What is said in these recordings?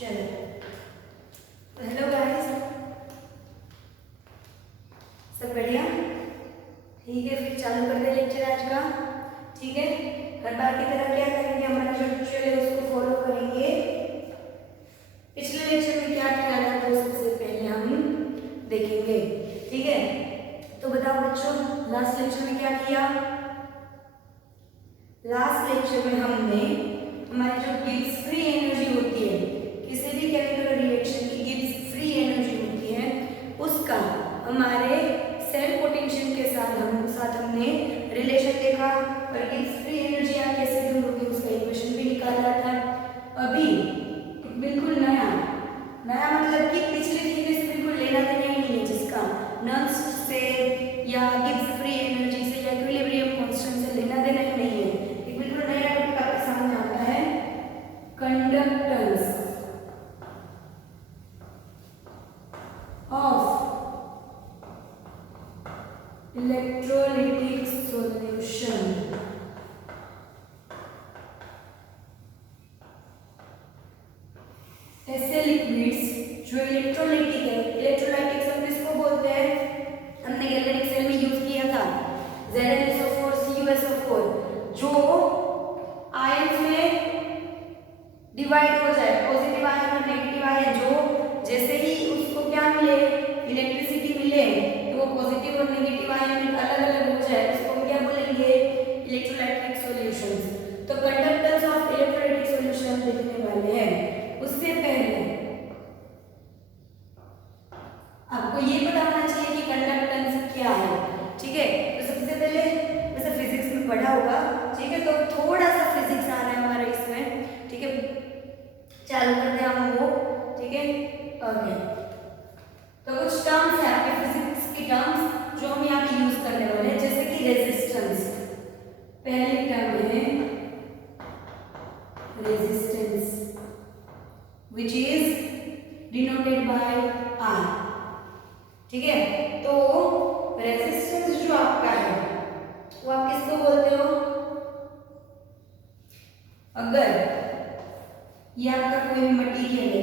चलो, hello guys, सब बढ़िया? ठीक है, फिर चालू करते हैं लेक्चर आज का। ठीक है, हर बार की तरह क्या करेंगे, हमारा जो ट्यूटोरियल है उसको फॉलो करेंगे। पिछले लेक्चर में क्या किया था तो सबसे पहले हम देखेंगे। ठीक है, तो बताओ बच्चों, लास्ट लेक्चर में क्या किया? लास्ट लेक्चर में हमने हमारी जो गिब्स फ्री एनर्जी होती है, किसी भी केमिकल रिएक्शन की गिब्स फ्री एनर्जी होती है, उसका हमारे सेल पोटेंशियल के साथ हमने रिलेशन देखा और गिब्स फ्री एनर्जी आप कैसे दूर होगी उसका इक्वेशन भी निकाला था। अभी बिल्कुल नया मतलब कि पिछले थ्योरी से बिल्कुल लेना देना ही नहीं है, जिसका नर्व्स से या गिब्स फ्री एनर्जी से या इक्विलिब्रियम कांस्टेंट से लेना देना ही नहीं है। एक बिल्कुल नया टॉपिक आपके सामने आता है, कंडक्टेंस ऑफ इलेक्ट्रोलाइटिक सॉल्यूशन। ऐसे लिक्विड्स जो इलेक्ट्रोलाइटिक है, इलेक्ट्रोलाइटिक हम किसको बोलते हैं? हमने गैल्वेनिक सेल में यूज किया था ZnSO4 CuSO4, जो आयंस में डिवाइड हो जाए, पॉजिटिव आयन और नेगेटिव आयन, जो जैसे ही उसको क्या मिले, इलेक्ट्रिसिटी मिले, तो वो पॉजिटिव और नेगेटिव आयन में अलग अलग हो जाए, उसको हम क्या बोलेंगे? Electrolytic solutions. तो कंडक्टेंस ऑफ इलेक्ट्रोलाइटिक सॉल्यूशन देखने वाले हैं। उससे पहले आपको ये पता होना चाहिए कि कंडक्टेंस क्या है। ठीक है, तो सबसे पहले वैसे फिजिक्स में पढ़ा होगा, ठीक है, तो थोड़ा सा फिजिक्स आ रहा है हमारा इसमें। ठीक है, चालू करते हैं हम वो। ठीक है, ओके, तो कुछ टर्म्स है आपके फिजिक्स की टर्म्स जो हम यहाँ पे यूज करने वाले हैं, जैसे कि रेजिस्टेंस। पहली टर्म है resistance, which is denoted by R। ठीक है, तो रेजिस्टेंस जो आपका है वो आप किसको बोलते हो? अगर ये आपका कोई भी मटेरियल है,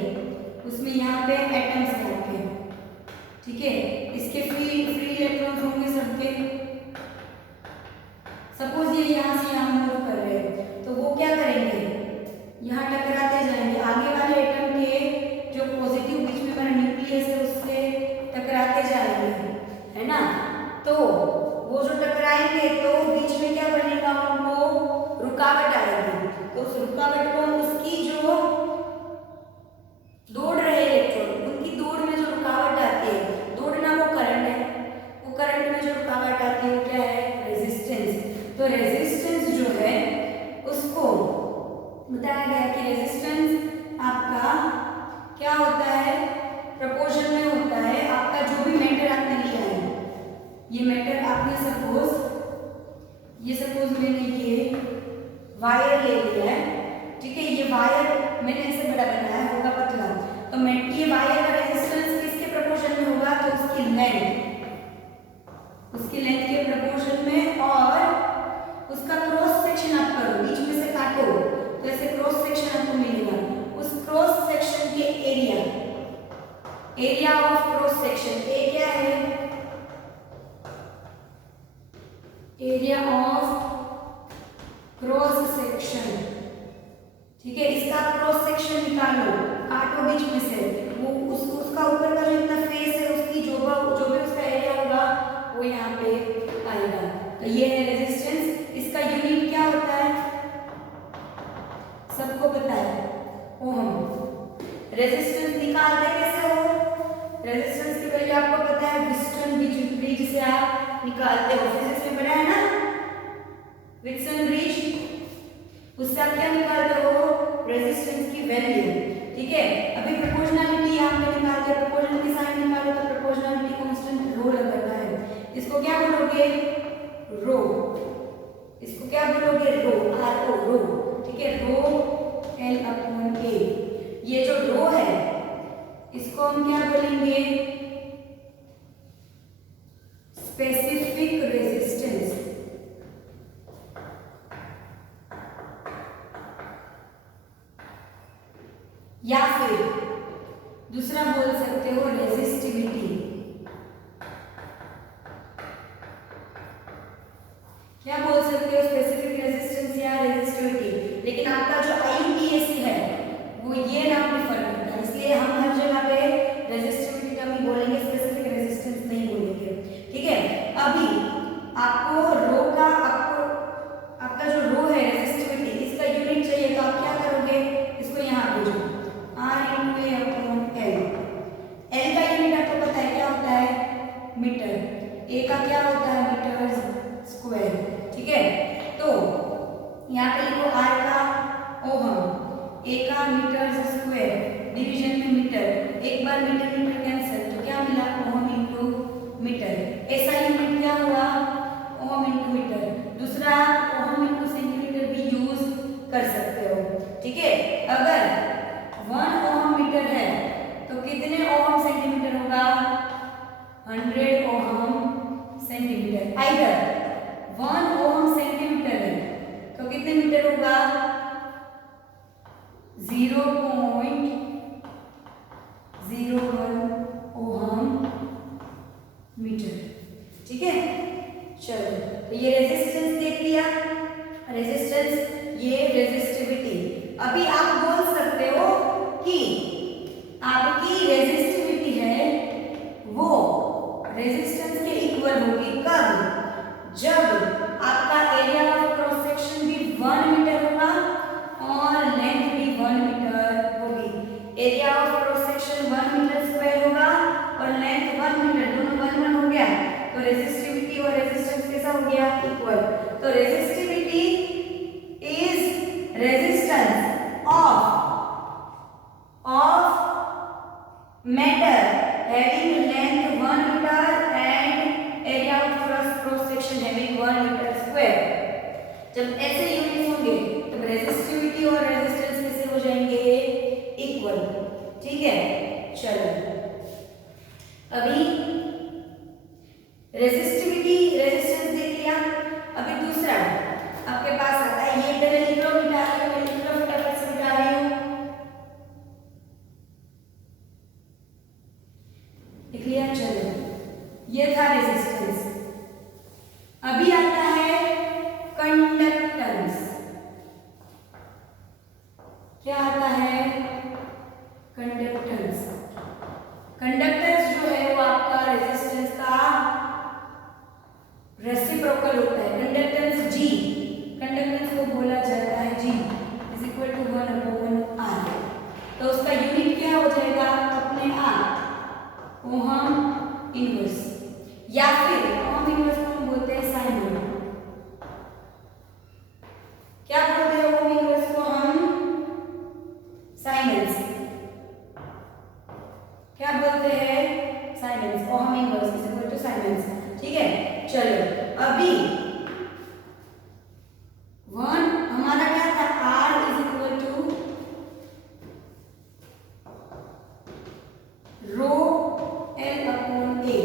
उसमें यहाँ पे एटम्स है आपके, ठीक है, इसके फ्री इलेक्ट्रॉन्स होंगे सबके। सपोज ये यहाँ से यहाँ मूव कर रहे हैं, तो वो क्या करेंगे? यहाँ टकराते जाएंगे, आगे वाले एटम के जो पॉजिटिव बीच में हमारा न्यूक्लियस है उससे टकराते जाएंगे, है ना। तो वो जो टकराएंगे तो बीच में क्या बनेगा? उनको रुकावट आएगी, तो उस रुकावट को उसकी जो दौड़ रहे इलेक्ट्रॉन, उनकी दौड़ में जो रुकावट आती है, दौड़ना वो करंट है, वो करंट में जो रुकावट आती है वो क्या है? रेजिस्टेंस। तो रेजिस्टेंस जो है उसको बताया गया कि रेजिस्टेंस आपका क्या होता है? प्रोपोर्शन में होता है आपका जो भी मैटर आपने लिया है। ये मैटर आपने सपोज मैंने ये वायर ले लिया है, ठीक है, ये वायर मैंने ऐसे बड़ा बनाया होगा पतला, तो मैं ये वायर का रेजिस्टेंस किसके प्रोपोर्शन में होगा? तो उसकी लेंथ के प्रोपोर्शन में, और उसका क्रॉस सेक्शन आप करो, बीच में से काटो तो ऐसे क्रॉस सेक्शन आपको मिलेगा। उस क्रॉस सेक्शन के एरिया ऑफ क्रॉस सेक्शन, ए क्या है? Area of cross section. ठीक है, इसका क्रॉस सेक्शन निकालो, काटो बीच में से, वो उसका ऊपर का जो इतना फेस है उसकी जो भी उसका एरिया होगा वो यहाँ पे आएगा। तो ये है रेजिस्टेंस। इसका यूनिट क्या होता है? सबको पता है, ओम। रेजिस्टेंस निकालते कैसे हो? रेजिस्टेंस की वैल्यू आपको पता है, विल्सन ब्रिज से आप निकालते हो, फिजिक्स में पढ़ा है ना, विल्सन ब्रिज, उससे आप क्या निकालते हो? रेजिस्टेंस की वैल्यू। ठीक है, अभी प्रोपोर्शनलिटी यहाँ पे निकालते हो, प्रोपोर्शनलिटी साइन निकालो तो प्रोपोर्शनलिटी कांस्टेंट रो लगता है, इसको क्या बोलोगे? रो। इसको क्या बोलोगे? रो, आर ओ, रो। ठीक है, रो L/A। ये जो रो है इसको हम क्या बोलेंगे? Specific resistance. या फिर दूसरा बोल सकते हो रेजिस्टिविटी। क्या बोल सकते हो, स्पेसिफिक रेजिस्टेंस या रेजिस्टिविटी। लेकिन आपका जो IUPAC है वो ये नाम प्रिफर करता है, इसलिए हम हर जगह पे रेजिस्टिविटी टर्म ही बोलेंगे, स्पेसिफिक रेजिस्टेंस नहीं बोलेंगे। ठीक है, अभी आपको रो का आपका जो रो है रेजिस्टिविटी, इसका यूनिट चाहिए तो आप क्या करोगे, इसको यहाँ भेजो R/A/L। L का यूनिट आपको पता है क्या होता है, मीटर। A का क्या होता है, मीटर स्क्वायर। ठीक है, तो यहाँ पे लिखो R का ओहम, A का मीटर स्क्वायर, डिवीजन में मीटर, एक बार मीटर मीटर कैंसिल, तो क्या मिला, ओहम इनटू मीटर। ऐसा यूनिट क्या हुआ, ओहम इनटू मीटर। दूसरा ओहम इनटू सेंटीमीटर भी यूज कर सकते हो। ठीक है, अगर 1 ओहम मीटर है तो कितने ओहम सेंटीमीटर होगा, 100 ohm centimetre. Either 1 ohm centimetre है तो कितने मीटर होगा, 0.01 ओहम मीटर। ठीक है, चलो तो ये रेजिस्टेंस देख लिया, रेजिस्टेंस, ये रेजिस्टिविटी। अभी आप बोल सकते हो कि आपकी रेजिस्टिविटी है वो रेजिस्टेंस के इक्वल होगी कब, जब आपका एरिया ऑफ क्रॉस सेक्शन भी 1 मीटर होगा और लेंथ भी 1 मीटर होगी। Area of cross section 1 metre square होगा और लेंथ 1 मीटर, दोनों 1 1 हो गया, तो रेजिस्टिविटी और रेजिस्टेंस कैसा हो गया, इक्वल। तो resistivity is resistance of matter having length 1 meter and area of cross section having 1 meter square। जब ऐसे यूनिट्स होंगे तब रेजिस्टिविटी और रेजिस्टेंस कैसे हो जाएंगे, इक्वल। ठीक है, चलो अभी रेजिस्टिविटी रेजिस्टेंस देख लिया। अभी दूसरा आपके पास आता है, ये पहले लिख लो, मिटा लो, मैं लिख लो, फटाफट से मिटा रही हूँ, लिख लिया। चलो ये था रेजिस्टेंस। अभी आता है कंडक्टेंस। क्या आता है, कंडक्टेंस। कंडक्टेंस जो है वो आपका रेजिस्टेंस का रेसिप्रोकल होता है। कंडक्टेंस G, कंडक्टेंस को बोला जाता है G is equal to 1/R। तो उसका यूनिट क्या हो जाएगा, अपने आप ओहम इनवर्स, या फिर ओहम इनवर्स को हम बोलते हैं साइन। क्या बोलते हैं ओहम इनवर्स को हम, साइनेंस। क्या बोलते हैं, siemens. Ohm inverse is equal to siemens. ठीक है, चलो अभी 1 हमारा क्या था, R is equal to rho L/A।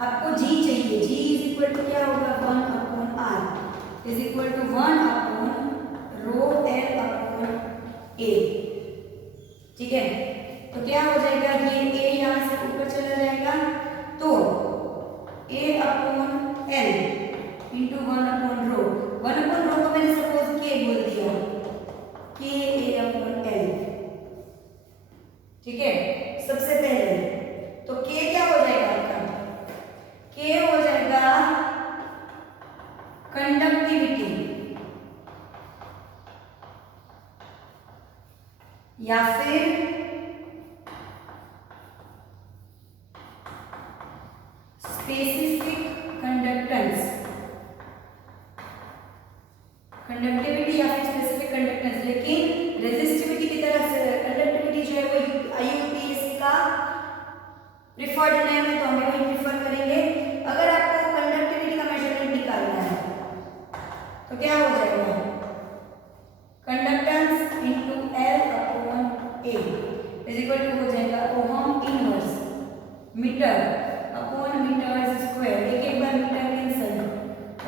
आपको G चाहिए, G इज इक्वल टू क्या होगा, 1/R is equal to 1/रो L/A। ठीक है, तो क्या हो जाएगा, ये A यहाँ से ऊपर चला जाएगा, तो A/L इंटू 1/रो। 1/रो को मैंने सपोज K बोल दिया, KA/L। ठीक है, सबसे पहले तो K क्या हो जाएगा आपका, K हो जाएगा कंडक्टिविटी या फिर स्पेसिफिक कंडक्टेंस। कंडक्टिविटी या फिर स्पेसिफिक कंडक्टेंस, लेकिन रेजिस्टिविटी की तरह से कंडक्टिविटी जो है वो IUPAC का प्रिफर्ड नेम है, तो हम वही प्रिफर करेंगे। अगर आपको कंडक्टिविटी का मेजरमेंट निकालना है तो क्या हो जाएगा, conductance into L/A is equal to हो जाएगा ohm inverse metre upon metre square, एक बार metre cancel,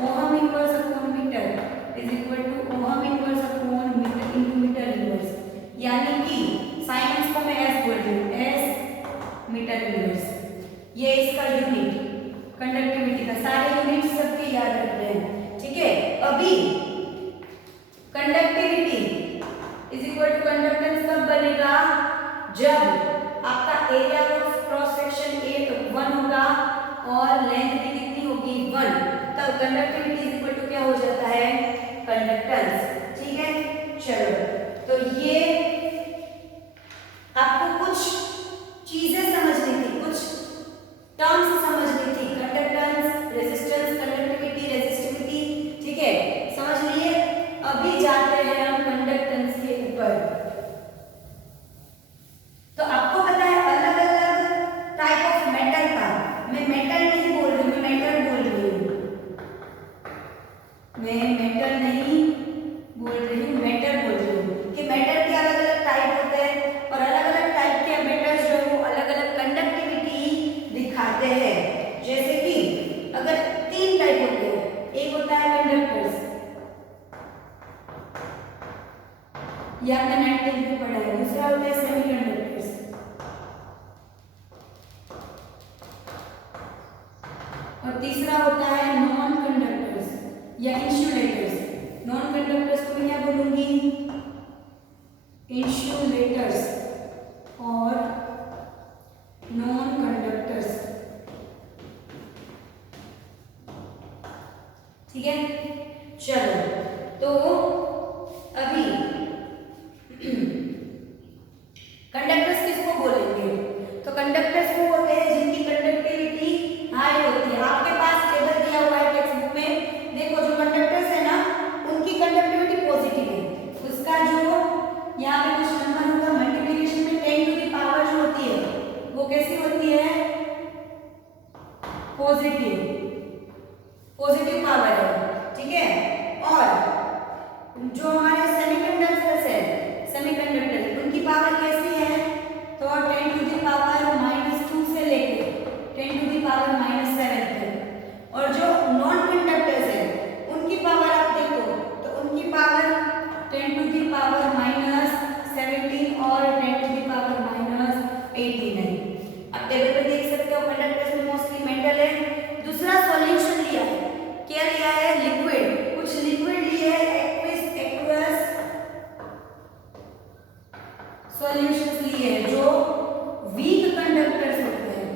ohm inverse upon metre is equal to ohm inverse upon metre into metre inverse. यानी कि साइन इसको मैं एस बोल रही हूँ, एस मीटर यूनिट्स। ये इसका यूनिट कंडक्टिविटी का, सारे यूनिट सबके याद रखते हैं, ठीक है। अभी conductivity is equal to conductance कब बनेगा, जब आपका area of cross section A 1 होगा और लेंथ भी कितनी होगी 1, तब कंडक्टिविटी इज इक्वल टू क्या हो जाता है, कंडक्टेंस, ठीक है। चलो, तो ये आपको कुछ चीजें समझनी थी, कुछ टर्म्स समझनी थी, कंडक्टेंस, रेजिस्टेंस, कंडक्टिविटी, रेजिस्टिविटी, ठीक है, समझ लिए। अभी जाते हैं हम कंडक्टेंस के ऊपर। तो आपको पता है अलग अलग टाइप ऑफ मेटल का, मैं मेटल नहीं बोल रही हूँ, मैं मेटल बोल रही हूँ, मैं मेटल नहीं बोल रही हूँ, मेटल बोल रही हूँ कि मेटल के अलग अलग टाइप होते हैं और अलग अलग टाइप के मेटल्स जो है वो अलग अलग कंडक्टिविटी दिखाते हैं। जैसे कि अगर 3 टाइप होते हैं, एक होता है कंडक्टर्स, ये आपने 9th में पढ़ा है, दूसरा होता है सेमीकंडक्टर्स, और तीसरा होता है नॉन कंडक्टर्स या इंसुलेटर्स। नॉन कंडक्टर्स को मैं क्या बोलूंगी, इंसुलेटर्स, और नॉन कंडक्टर्स, ठीक है। चलो, तो अभी कंडक्टर्स किसको बोलेंगे, तो कंडक्टर्स वो होते हैं जिनकी कंडक्टिविटी हाई होती है। आपके पास टेबल दिया हुआ है टेक्स्ट बुक में, देखो जो कंडक्टर्स है ना उनकी कंडक्टिविटी पॉजिटिव है, उसका जो यहाँ पे कुछ नंबर होगा मल्टीप्लिकेशन में 10 टू द पावर जो होती है वो कैसी होती है, पॉजिटिव, पॉजिटिव पावर है, ठीक है। और जो हमारे सेमीकंडक्टर्स है, सेमीकंडक्टर उनकी पावर कैसी है, तो 10 टू द पावर -2 से लेके 10 टू द पावर -7 तक। और जो नॉन कंडक्टर्स है उनकी पावर आप देखो तो उनकी पावर 10 टू द पावर -17 और 10 टू द पावर -18 है। अब टेबल पे देख सकते हो कंडक्टर्स में मोस्टली मेटल है। दूसरा सॉल्यूशन लिया है, क्या लिया है, लिक्विड, कुछ लिक्विड लिए है, एक्वस सॉल्यूशंस लिए हैं जो वीक कंडक्टर्स होते हैं।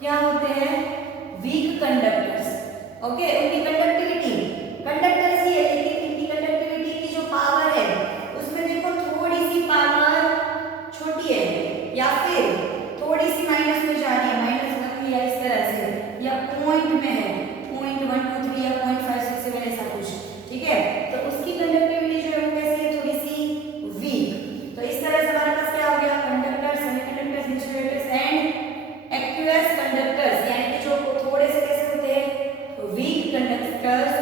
क्या होते हैं, वीक कंडक्टर्स, ओके। उनकी कंडक्टिविटी, कंडक्टर्स ही है लेकिन इनकी कंडक्टिविटी की जो पावर है उसमें देखो थोड़ी सी पावर छोटी है या फिर थोड़ी सी माइनस में जा रही है, -1 या इस तरह से, या पॉइंट में है 0.123 या 0.567 ऐसा कुछ, ठीक है। तो उसकी कंडक्टिविटी जो है वो कैसी है, थोड़ी सी वीक। तो इस तरह से हमारे पास क्या हो गया, conductors, semiconductors, insulators and aqueous conductors, यानी कि जो थोड़े से कैसे होते हैं, वीक कंडक्टर्स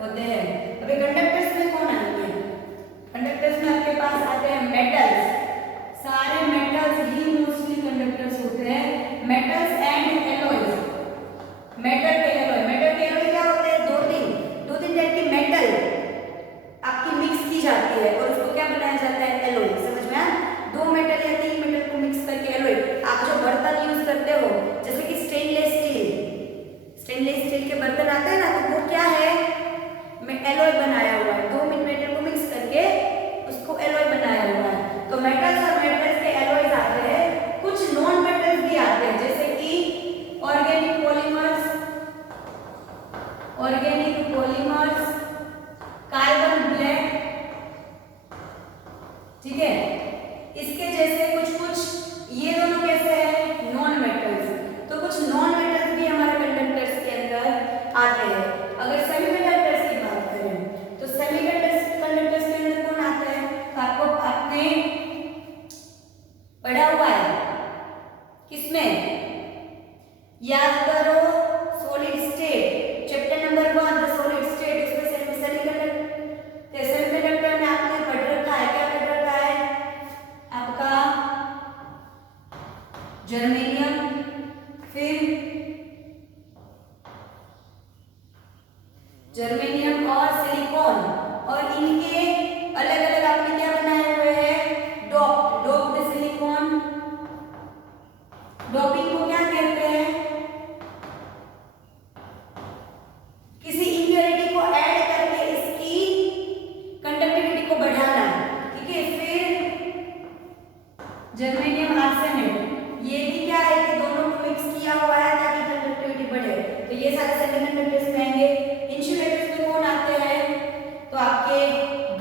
होते हैं। अभी कंडक्टर्स में कौन आएंगे, कंडक्टर्स में आपके पास आते हैं मेटल्स, सारे मेटल्स ही मोस्टली कंडक्टर्स होते हैं, मेटल्स एंड एलॉयज। मेटल के एलॉय, मेटल के एलॉय क्या होते हैं, दो तीन टाइप की मेटल आपकी मिक्स की जाती है और उसको क्या बनाया जाता है, एलॉय। समझ में आया, 2 मेटल या 3 मेटल को मिक्स करके एलॉय। आप जो बर्तन यूज करते हो जैसे कि स्टेनलेस स्टील के बर्तन आते हैं ना, तो वो क्या है, एलॉय बनाया हुआ है, 2 मेटल को मिक्स करके उसको एलॉय बनाया हुआ है। तो मेटल्स और मेटल्स के एलॉयज आते हैं, कुछ नॉन मेटल्स भी आते हैं जैसे कि ऑर्गेनिक पॉलीमर्स, कार्बन ब्लैक, ठीक है। इसके जैसे कुछ ये दोनों कैसे हैं, नॉन मेटल्स। तो कुछ नॉन मेटल्स भी हमारे कंडक्टर्स के अंदर आते हैं। अगर सेमीकंडक्टर्स की बात करें तो कंडक्टर्स के अंदर कौन आता है, तो आपने पढ़ा हुआ है किसमें, याद करो, solid state, chapter number 1 the solid state, उसमें सेमीकंडक्टर में आपने पढ़ रखा है, क्या पढ़ रखा है,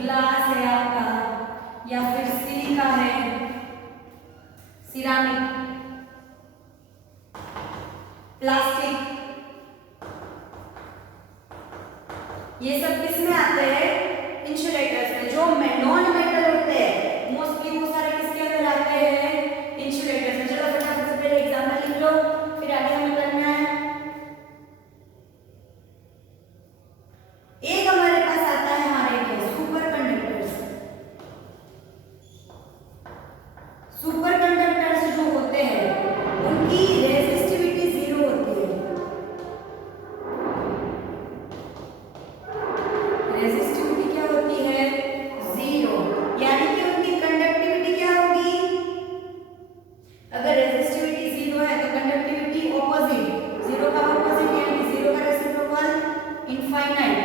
ग्लास है आपका, या फिर सिलिका है, सिरामिक, प्लास्टिक, ये सब किसमें आते हैं? इंसुलेटर्स में। जो नॉन मेटल होते हैं मोस्टली वो सारे किसके अंदर आते हैं? इंसुलेटर्स में। चलो फटाफट से पहले एग्जांपल लिख लो, फिर आगे हमें करना है। एक हमारे पास आता है हमारे लिए सुपर कंडक्टर्स। सुपर कंडक्टर्स जो होते हैं उनकी रेजिस्टिविटी 0 होती है। रेजिस्टिविटी क्या होती है? 0। यानी कि उनकी कंडक्टिविटी क्या होगी? अगर रेजिस्टिविटी 0 है तो कंडक्टिविटी ऑपोजिट, 0 का ऑपोजिट यानी कि 0 का रेसिप्रोकल इनफाइनाइट।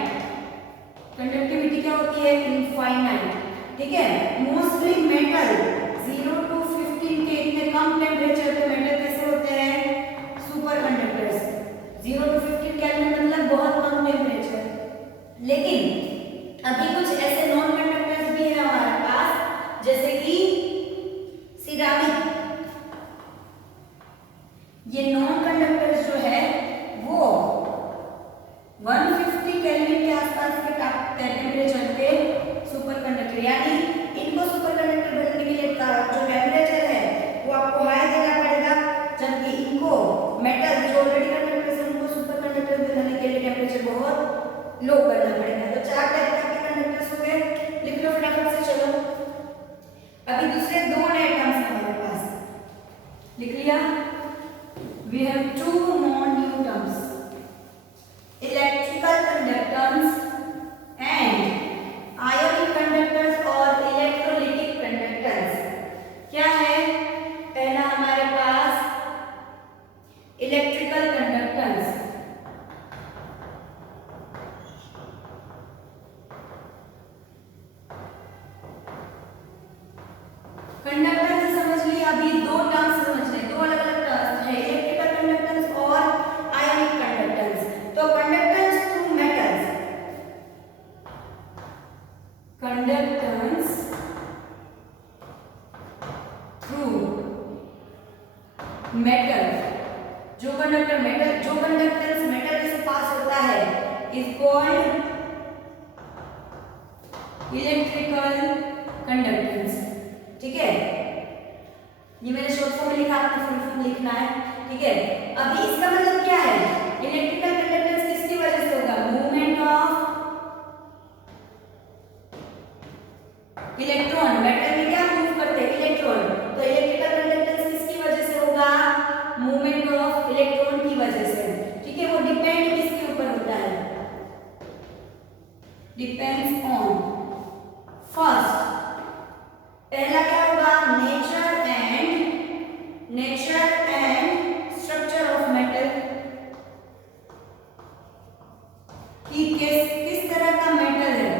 कंडक्टिविटी क्या होती है? इनफाइनाइट। ठीक है। मोस्टली मेटल 0 to 15 के इतने कम टेम्परेचर पे मेटल कैसे होते हैं? Super conductors. 0 to 15 केल्विन मतलब बहुत कम टेम्परेचर। लेकिन अभी कुछ ऐसे नॉन कंडक्टर्स भी है हमारे पास, जैसे कि सिरामिक। ये नॉन कंडक्टर्स जो है वो 150 केल्विन के आसपास के टेम्परेचर पे सुपर कंडक्टर, यानी इनको सुपर कंडक्टर बनने के लिए जो टेम्परेचर है वो आपको हाई देना पड़ेगा, जबकि इनको मेटल जो ऑलरेडी कंडक्टर्स है उनको सुपर कंडक्टर बनाने के लिए टेम्परेचर बहुत लो करना पड़ेगा। तो 4 टाइप के कंडक्टर्स हो गए, लिख लो फटाफट से। चलो अभी दूसरे 2 नए टर्म्स हमारे पास, लिख लिया? We have 2 more new terms, electrical conductance and ionic conductors और electrolytic conductance। क्या है? पहला हमारे पास इलेक्ट्रिकल कंडक्टेंस। कंडक्टेंस समझ लिया। अभी 2 टर्म्स समझ रहे, 2 अलग अलग टर्म्स है, इलेक्ट्रिकल कंडक्टेंस और आयनिक कंडक्टेंस। तो conductance through metals, conductance through metal, जो कंडक्टेंस मेटल से पास होता है इज कॉल्ड इलेक्ट्रिकल कंडक्टेंस। ठीक है, ये मैंने शॉर्ट फॉर्म में लिखा, आपको फुल फॉर्म लिखना है। ठीक है, अभी इसका मतलब क्या है? इलेक्ट्रिकल कंडक्टेंस किसकी वजह से होगा? Movement of electron. मेटल में क्या मूव करते हैं? इलेक्ट्रॉन। तो इलेक्ट्रिकल कंडक्टेंस किसकी वजह से होगा? मूवमेंट ऑफ इलेक्ट्रॉन की वजह से। ठीक है, वो डिपेंड किसके ऊपर होता है? डिपेंड्स ऑन फर्स्ट, पहला क्या होगा? Nature and structure of metal, कि किस तरह का मेटल है।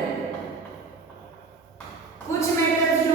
कुछ मेटल्स जो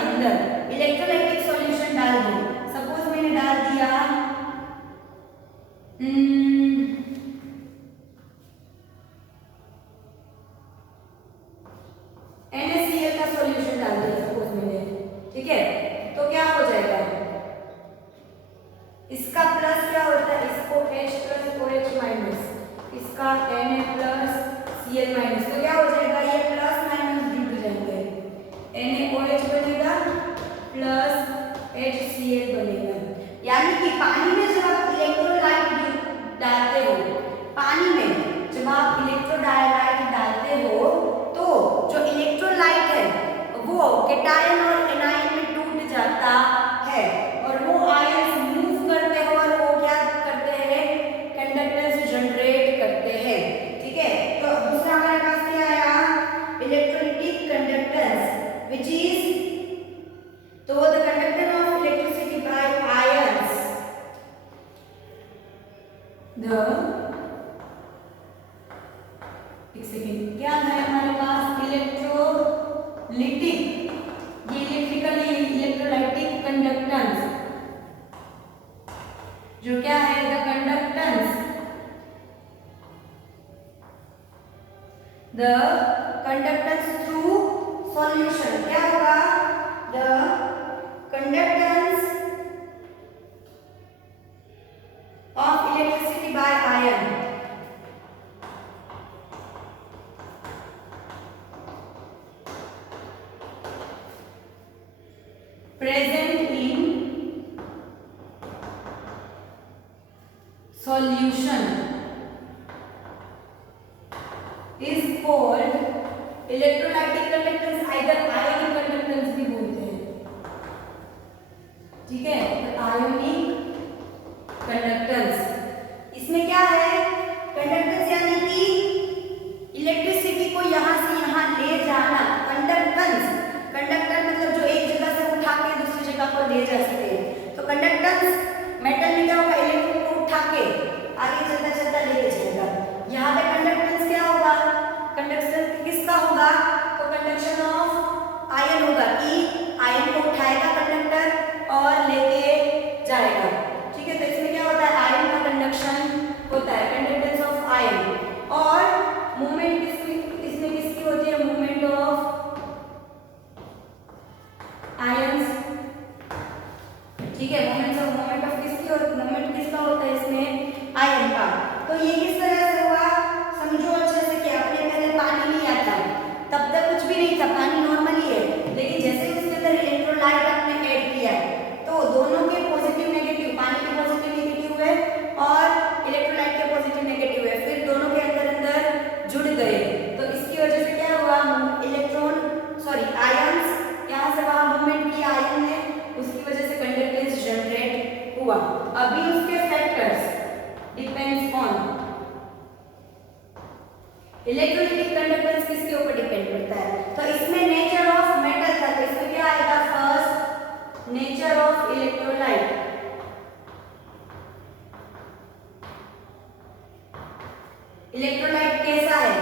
अंदर इलेक्ट्रोलाइटिक सॉल्यूशन डाल दो। सपोज मैंने डाल दिया NaCl का सॉल्यूशन डाल दिया सपोज मैंने, ठीक है, तो क्या हो जाएगा, इसका प्लस क्या होता है, इसको H प्लस OH माइनस, इसका Na प्लस Cl माइनस, तो क्या हो जाएगा, ये प्लस माइनस जुड़ जाएंगे, NaOH बनेगा प्लस HCl बनेगा। यानी कि पानी में जब आप इलेक्ट्रोलाइट डालते हो, पानी में जब आप इलेक्ट्रोलाइट डालते हो तो जो इलेक्ट्रोलाइट है वो कैटायन और एनायन में टूट जाता है और वो आयंस मूव करते हैं और वो क्या करते हैं, कंडक्टेंस जनरेट करते हैं, ठीक है। तो दूसरा हमारे पास क्या आया, इलेक्ट्रोलाइटिक कंडक्टेंस विच इज, तो the conductance of electricity bye ions, the एक सेकेंड, क्या है हमारे पास, इलेक्ट्रोलिटिक, ये इलेक्ट्रिकली इलेक्ट्रोलाइटिक कंडक्टेंस, जो क्या है, the conductance, the conductance through solution, क्या होगा, the conductance of electricity bye ion, present in solution is called electrolytic conductance, either ionic conductance भी बोलते हैं, ठीक है, तो आयोनिक कंडक्टेंस। इसमें क्या है, कंडक्टेंस यानी कि इलेक्ट्रिसिटी को यहाँ से यहाँ ले जाना, कंडक्टेंस, कंडक्टर मतलब जो एक जगह से उठा के दूसरी जगह पर ले जा सके, तो कंडक्टेंस मेटल में क्या होगा, इलेक्ट्रॉन को उठा के आगे चलता चलता लेके जाएगा। यहाँ पे कंडक्टेंस क्या होगा, कंडक्शन किसका होगा, तो कंडक्शन ऑफ आयन होगा कि आयन को उठाएगा कंडक्टर और लेके जाएगा, ठीक है। तो इसमें क्या होता है, आयन का कंडक्शन होता है, कंडक्टेंस ऑफ आयन, और मूवमेंट इसमें किसकी होती है, मूवमेंट ऑफ आयंस, ठीक है, मोमेंट ऑफ किसकी होती, मोमेंट किसका होता है इसमें, आयन का। तो ये किस तरह से हुआ, समझो अच्छे से कि आपने पहले पानी लिया था, तब तक कुछ भी नहीं था, पानी नॉर्मली है, लेकिन जैसे उसके अंदर इलेक्ट्रोलाइट आपने ऐड किया तो दोनों के पॉजिटिव नेगेटिव, पानी के पॉजिटिव नेगेटिव हुए और इलेक्ट्रोलाइट के पॉजिटिव नेगेटिव हुए, फिर दोनों के अंदर अंदर जुड़ गए, तो इसकी वजह से क्या हुआ, आयंस यहाँ से वहां मूवमेंट किया आयन ने, उसकी वजह से कंडक्टेंस जनरेट हुआ। अभी उसके factors depends on electrolytic conductance किसके ऊपर डिपेंड करता है, तो इसमें नेचर ऑफ मेटल था, तो इसमें क्या आएगा, first nature of electrolyte, electrolyte कैसा है,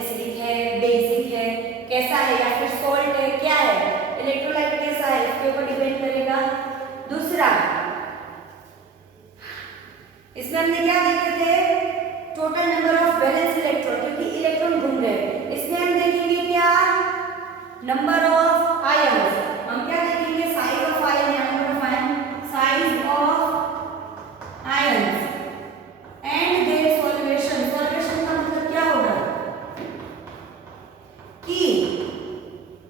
एसिडिक है, बेसिक है, कैसा है, या फिर सॉल्ट है, क्या है, इलेक्ट्रोलाइट कैसा है इसके ऊपर डिपेंड करेगा। दूसरा इसमें हमने क्या देखे थे, total number of valence electron, क्योंकि इलेक्ट्रॉन घूम रहे हैं, इसमें हम देखेंगे क्या, नंबर ऑफ आयंस, हम क्या देखेंगे, साइज ऑफ आयन या number of ion, size of ions and their solution, solution का मतलब क्या होगा कि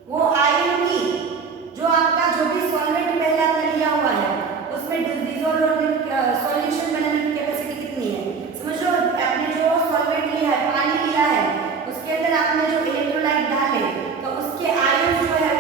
वो आयन की जो आपका जो भी सॉल्वेंट पहले आपने लिया हुआ है उसमें डिसॉल्व होने सॉल्यूशन बनाने की कैपेसिटी कितनी है, समझो आपने जो सॉल्वेंट लिया है, पानी लिया है, उसके अंदर आपने जो इलेक्ट्रोलाइट डाले तो उसके आयन जो है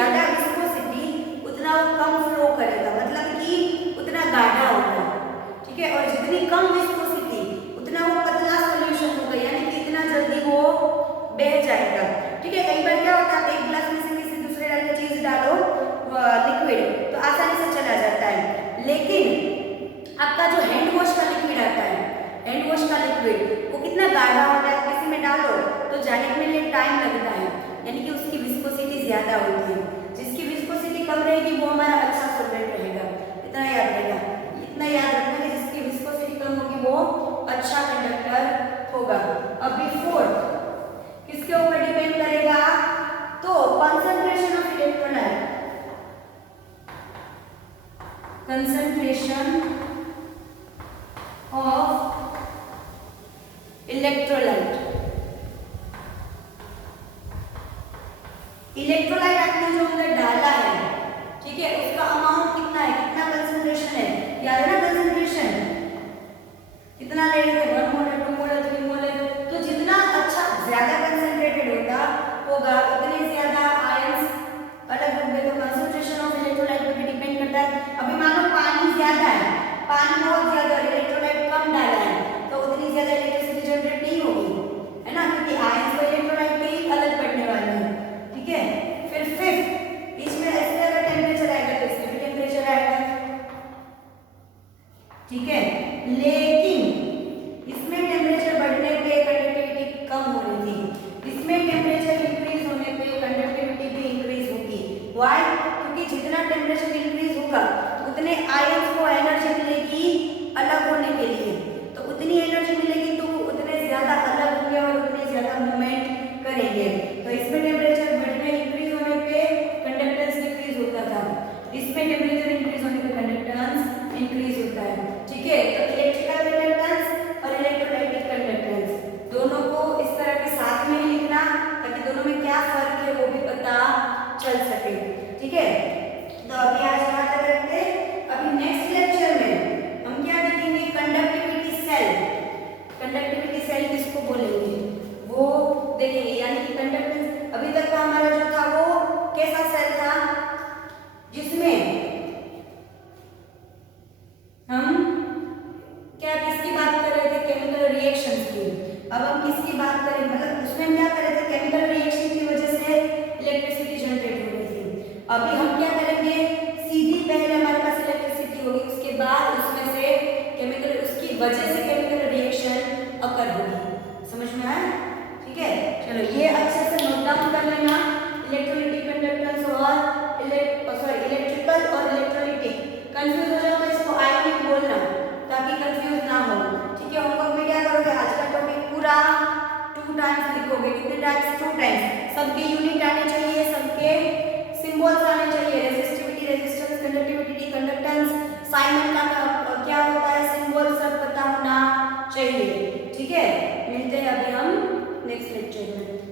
ज्यादा विस्कोसिटी उतना वो कम फ्लो करेगा, मतलब कि उतना गाढ़ा होगा, ठीक है। और जितनी कम विस्कोसिटी उतना वो पतला सॉल्यूशन होगा, यानी कि इतना जल्दी वो बह जाएगा, ठीक है। कई बार क्या होता है, एक ग्लास में से किसी दूसरे रंग की चीज डालो लिक्विड, तो आसानी से चला जाता है, लेकिन आपका जो हैंड वॉश का लिक्विड आता है, हैंड वॉश का लिक्विड वो कितना गाढ़ा होता है, किसी में डालो तो जाने के लिए टाइम लगता है, यानी कि उसकी विस्कोसिटी ज्यादा होती है। जिसकी विस्कोसिटी कम रहेगी वो हमारा अच्छा सॉल्वेंट रहेगा, इतना याद रहेगा, इतना याद रखना कि जिसकी विस्कोसिटी कम होगी वो अच्छा कंडक्टर होगा। अब बिफोर किसके ऊपर डिपेंड करेगा, तो concentration of electrolyte, concentration of electrolyte. Electrolyte आपने जो अंदर डाला है, ठीक है, उसका अमाउंट कितना है, कितना कंसंट्रेशन है, याद है ना कंसंट्रेशन कितना ले रहे थे, 1 मोल 2 मोल 3 मोल, तो जितना अच्छा ज्यादा कंसंट्रेटेड होगा उतने ज्यादा आयंस अलग होंगे, तो कंसंट्रेशन ऑफ इलेक्ट्रोलाइट पे भी डिपेंड करता है। अभी मानो पानी ज्यादा है, पानी बहुत ज्यादा और इलेक्ट्रोलाइट कम डाला है, तो उतनी ज्यादा इलेक्ट्रिसिटी जनरेट नहीं होगी, है ना, क्योंकि आयंस और इलेक्ट्रोलाइट के अलग पड़ने वाले हैं, ठीक है। फिर फिफ्थ, इसमें ऐसे अगर टेम्परेचर आएगा तो इसमें भी टेम्परेचर आएगा, ठीक है, लेकिन इसमें टेम्परेचर बढ़ने पे कंडक्टिविटी कम हो रही थी, इसमें टेम्परेचर इंक्रीज होने पे कंडक्टिविटी भी इंक्रीज होगी। व्हाई? क्योंकि जितना टेम्परेचर इंक्रीज होगा उतने आयंस को एनर्जी मिलेगी अलग होने के लिए, तो उतनी एनर्जी मिलेगी तो उतने ज्यादा अलग होंगे और उतने ज्यादा मूवमेंट करेंगे। तो इसमें टेम्परेचर बढ़ने इंक्रीज होने पे कंडक्टेंस डिक्रीज होता था, इसमें टेम्परेचर इंक्रीज होने पे कंडक्टेंस इंक्रीज होता है, ठीक है। तो इलेक्ट्रिकल कंडक्टेंस और इलेक्ट्रोलाइटिक कंडक्टेंस दोनों को इस तरह के साथ में ही लिखना, ताकि दोनों में क्या फर्क है वो भी पता चल सके, ठीक है। तो अभी आज यहाँ तक रखते हैं। अभी नेक्स्ट लेक्चर में हम क्या देखेंगे, कंडक्टिविटी सेल। कंडक्टिविटी सेल किसको बोलेंगे वो देखेंगे, यानी कि कंडक्टेंस। अभी तक का हमारा जो था वो कैसा सेल था, जिसमें हम क्या किसकी बात कर रहे थे, केमिकल रिएक्शंस की। अब हम किसकी बात करें, मतलब उसमें हम क्या कर रहे थे, केमिकल रिएक्शन की वजह से इलेक्ट्रिसिटी जनरेट हो रही थी। अभी हम क्या करेंगे, सीधी पहले हमारे पास इलेक्ट्रिसिटी होगी, उसके बाद उसमें से केमिकल, उसकी वजह से केमिकल रिएक्शन अकर होगी। समझ में आया, ठीक है। चलो ये अच्छे से नोट डाउन कर लेना, इलेक्ट्रोलाइटिक कंडक्टेंस और इलेक्ट्रिकल और इलेक्ट्रोलाइटिक। कंफ्यूज हो जाओ तो इसको आयोनिक बोलना, ताकि कंफ्यूज ना हो, ठीक है। होमवर्क में क्या करोगे, आज का टॉपिक पूरा 2 टाइम्स लिखोगे। कितने टाइम्स, 2 टाइम्स। सबके यूनिट आने चाहिए, सबके सिंबल्स आने चाहिए, resistivity, resistance, conductivity, conductance, sign का क्या होता है, सिंबल सब पता होना चाहिए, ठीक है। मिलते हैं अभी हम नेक्स्ट लेक्चर में।